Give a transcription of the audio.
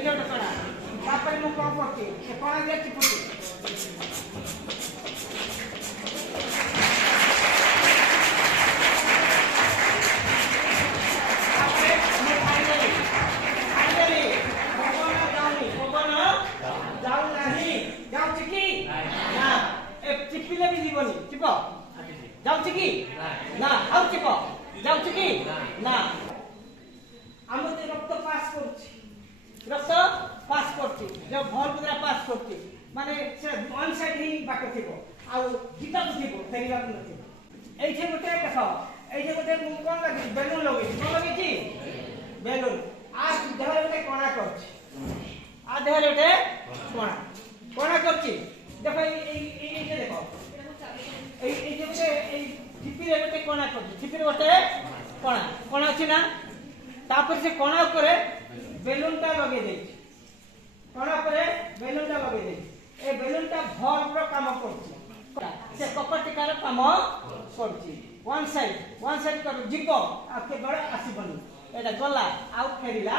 ଏଇଟା ଗୋଟେ କଣା ତାପରେ ମୁଁ କଣ କରୁଛି ସେ କଣା দিয়ে ଚିପୁଛି ତାପରେ ମୁଁ ଖାଇଦେଲି ପବନ ଯାଉ ନାହିଁ ଯାଉଛି କି ନା ଏ ଚିପିଲେ ବି ଯିବନି ଚିପ ଯାଉଛି କି ନା ଆଉ ଚିପ ଯାଉଛି କି ନା আমাদের রক্ত পাস করছে রক্ত পাস করছে যে ভল পুরা পাস করছে মানে সে ওয়ান সাইড হি বাক থিব আর গীতা থিব ফেরিবা নথিব এইছে গোটে দেখ এইছে গোটে মু কোন লাগি বেলুন লগেছি কোন লগেছি বেলুন আর দেহরে গোটে কণা করছে আর দেহরে গোটে কণা কণা করছে দেখো এই যে দেখো এই যে গোটে এই ছিপিরে গোটে কণা করছে ছিপিরে গোটে কণা কণা আছে না তারপর সে কণা উপরে বেলুনটা লগাই দিয়েছে কণা উপরে বেলুনটা লগাই দিয়েছে এই বেলুনটা ভরপুর কাম করছে সে কপটিকার কাম করছে ওয়ান সাইড কর জীব আর কেবল আসিবনি এটা গলা আউ ফেরিলা